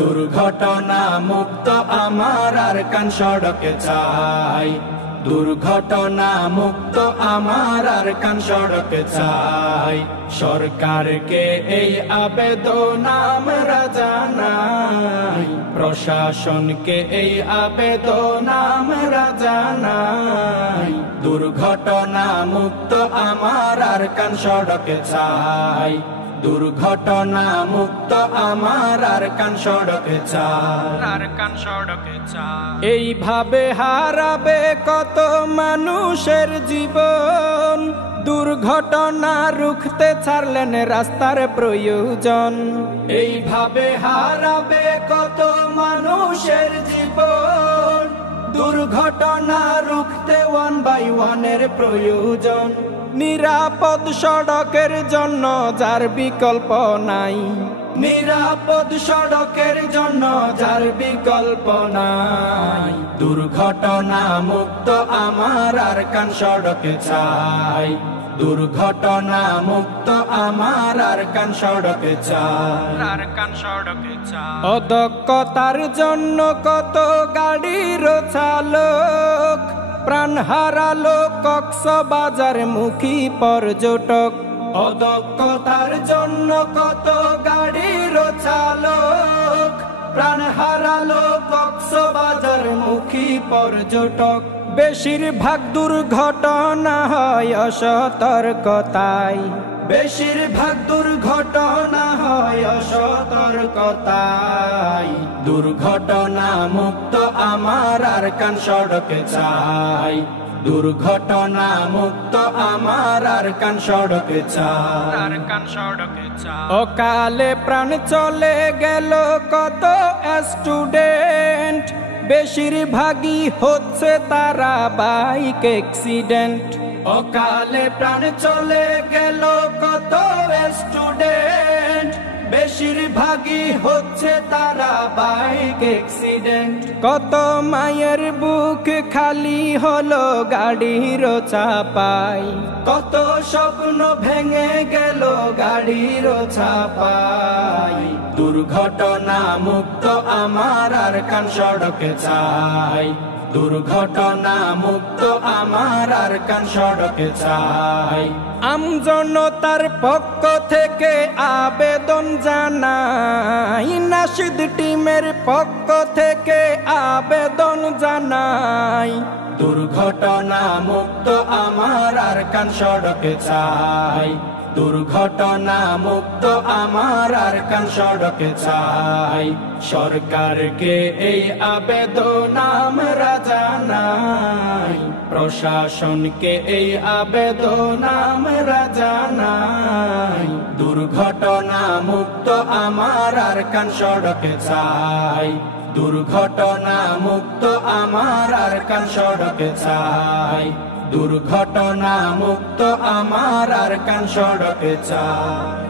দুর্ঘটনা মুক্ত আমার আর কান সড়কে চাই, দুর্ঘটনা মুক্ত আমার আর কান সড়কে চাই। সরকারকে এই আবেদন আমরা জানাই, প্রশাসনকে এই আবেদন আমরা জানাই। দুর্ঘটনা মুক্ত আমার আর কান সড়কে চাই, দুর্ঘটনা মুক্ত আমার আর কান সড়কে চাই। এইভাবে হারাবে কত মানুষের জীবন, দুর্ঘটনা রুখতে ছাড়লেন রাস্তার প্রয়োজন। এইভাবে হারাবে কত মানুষের জীবন, দুর্ঘটনা রুখতে 1 by 1 এর প্রয়োজন। নিরাপদ সড়কের জন্য যার বিকল্প নাই, নিরাপদ সড়কের জন্য যার বিকল্প নাই। দুর্ঘটনা মুক্ত আমার আর কান সড়কে চাই, দুর্ঘটনা মুক্ত আমার আর কান সড়কে চাই। অদক্ষতার জন্য কত গাড়ির চালক প্রাণ হারালো কক্সবাজার মুখী পর্যটক। অদক্ষতার জন্য কত গাড়ির চালক প্রাণ হারালো কক্সবাজার মুখী পর্যটক। বেশিরভাগ দুর্ঘটনা হয় অসতর্কতায়, বেশিরভাগ দুর্ঘটনা হয় অসতর্কতায়। দুর্ঘটনা মুক্ত আমার আর কান সড়কে চাই, দুর্ঘটনা মুক্ত আমার আর কান সড়কে চাই। অকালে প্রাণ চলে গেল কত স্টুডেন্ট, বেশিরভাগই হচ্ছে তারা বাইক অ্যাক্সিডেন্ট। অকালে প্রাণ চলে গেল কত স্টুডেন্ট, বেশিরভাগই হচ্ছে তারা বাইক অ্যাক্সিডেন্ট। কত মায়ের বুক খালি হলো গাড়ির চাপায়, কত স্বপ্ন ভেঙে গেল গাড়ির চাপায়। দুর্ঘটনা মুক্ত আমার আর কান সড়কে চাই, দুর্ঘটনা মুক্ত আমার আর কান সড়কে চাই। আমজনতার পক্ষ থেকে আবেদন জানাই, নাশিদ টিমের পক্ষ থেকে আবেদন জানাই। দুর্ঘটনা মুক্ত আমার আর কান সড়কে চাই, দুর্ঘটনা মুক্ত আমার আর কান সড়কে চাই। সরকারকে এই আবেদন আমরা জানাই, প্রশাসনকে এই আবেদন আমরা জানাই। দুর্ঘটনা মুক্ত আমার আর কান সড়কে চাই, দুর্ঘটনা মুক্ত আমার আর কান সড়কে চাই। দুর্ঘটনা মুক্ত আমার আর কান সড়কে চাই।